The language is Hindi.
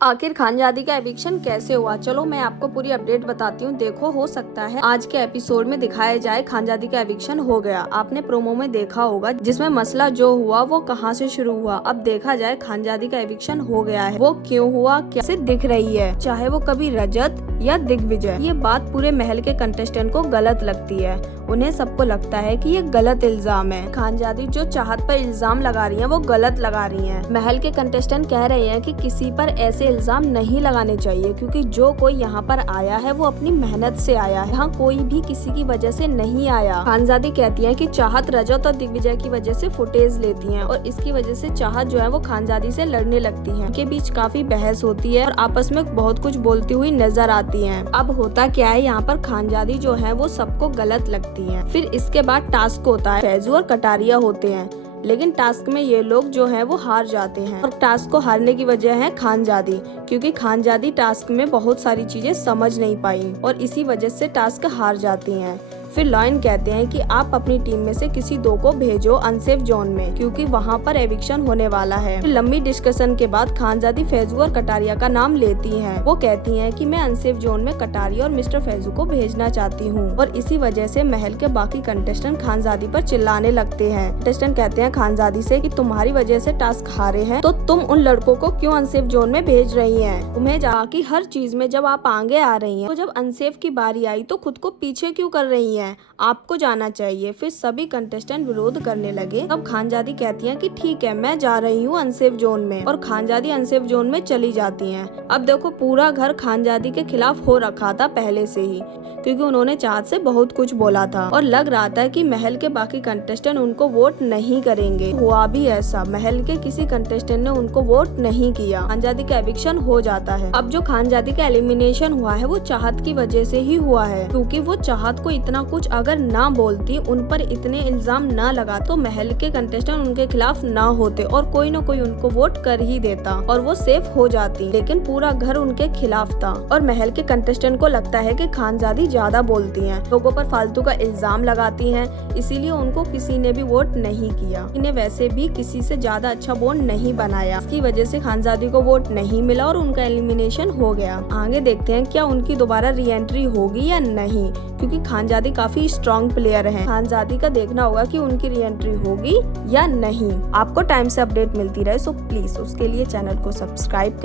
आखिर खानजादी का एविक्शन कैसे हुआ, चलो मैं आपको पूरी अपडेट बताती हूँ। देखो, हो सकता है आज के एपिसोड में दिखाया जाए खानजादी का एविक्शन हो गया। आपने प्रोमो में देखा होगा जिसमें मसला जो हुआ वो कहाँ से शुरू हुआ। अब देखा जाए खानजादी का एविक्शन हो गया है, वो क्यों हुआ, कैसे दिख रही है, चाहे वो कभी रजत या दिग्विजय। ये बात पूरे महल के कंटेस्टेंट को गलत लगती है। उन्हें सबको लगता है कि ये गलत इल्जाम है। खानजादी जो चाहत पर इल्जाम लगा रही है वो गलत लगा रही है। महल के कंटेस्टेंट कह रहे हैं कि किसी पर ऐसे इल्जाम नहीं लगाने चाहिए, क्योंकि जो कोई यहाँ पर आया है वो अपनी मेहनत से आया है। यहाँ कोई भी किसी की वजह से नहीं आया। खानजादी कहती है कि चाहत रजत और दिग्विजय की वजह से फुटेज लेती है और इसकी वजह से चाहत जो है वो खानजादी से लड़ने लगती है। उनके बीच काफी बहस होती है और आपस में बहुत कुछ बोलती हुई नजर आती है। अब होता क्या है, यहाँ पर खानजादी जो है वो सबको गलत लगती है। फिर इसके बाद टास्क होता है। फैजू और कटारिया होते हैं, लेकिन टास्क में ये लोग जो है वो हार जाते हैं और टास्क को हारने की वजह है खानजादी, क्योंकि खानजादी टास्क में बहुत सारी चीजें समझ नहीं पाई और इसी वजह से टास्क हार जाती हैं। फिर लॉयन कहते हैं कि आप अपनी टीम में से किसी दो को भेजो अनसेफ जोन में, क्योंकि वहाँ पर एविक्शन होने वाला है। फिर लंबी डिस्कशन के बाद खानजादी फैजू और कटारिया का नाम लेती हैं। वो कहती हैं कि मैं अनसेफ जोन में कटारिया और मिस्टर फैजू को भेजना चाहती हूँ और इसी वजह से महल के बाकी कंटेस्टेंट खानजादी पर चिल्लाने लगते हैं। कंटेस्टेंट कहते हैं खानजादी से कि तुम्हारी वजह से टास्क हारे हैं, तो तुम उन लड़कों को क्यों अनसेफ जोन में भेज रही हैं? तुम्हें बाकी हर चीज में जब आप आगे आ रही हैं, तो जब अनसेफ की बारी आई तो खुद को पीछे क्यों कर रही हैं? आपको जाना चाहिए। फिर सभी कंटेस्टेंट विरोध करने लगे। तब खानजादी कहती हैं कि ठीक है, मैं जा रही हूँ अनसेफ जोन में, और खानजादी अनसेफ जोन में चली जाती हैं। अब देखो, पूरा घर खानजादी के खिलाफ हो रखा था पहले से ही, क्योंकि उन्होंने चाहत से बहुत कुछ बोला था और लग रहा था कि महल के बाकी कंटेस्टेंट उनको वोट नहीं करेंगे। हुआ भी ऐसा, महल के किसी कंटेस्टेंट ने उनको वोट नहीं किया। खानजादी का एविक्शन हो जाता है। अब जो खानजादी का एलिमिनेशन हुआ है वो चाहत की वजह से ही हुआ है, क्योंकि वो चाहत को इतना कुछ अगर ना बोलती, उन पर इतने इल्जाम ना लगा, तो महल के कंटेस्टेंट उनके खिलाफ ना होते और कोई न कोई उनको वोट कर ही देता और वो सेफ हो जाती। लेकिन पूरा घर उनके खिलाफ था और महल के कंटेस्टेंट को लगता है कि खानजादी ज्यादा बोलती हैं, लोगों पर फालतू का इल्जाम लगाती हैं, इसीलिए उनको किसी ने भी वोट नहीं किया। इन्हें वैसे भी किसी से ज्यादा अच्छा बॉन्ड नहीं बनाया, इसकी वजह से खानजादी को वोट नहीं मिला और उनका एलिमिनेशन हो गया। आगे देखते हैं क्या उनकी दोबारा री एंट्री होगी या नहीं, क्योंकि खानजादी काफी स्ट्रॉन्ग प्लेयर है। खानजादी का देखना होगा कि उनकी री एंट्री होगी या नहीं। आपको टाइम से अपडेट मिलती रहे, सो प्लीज उसके लिए चैनल को सब्सक्राइब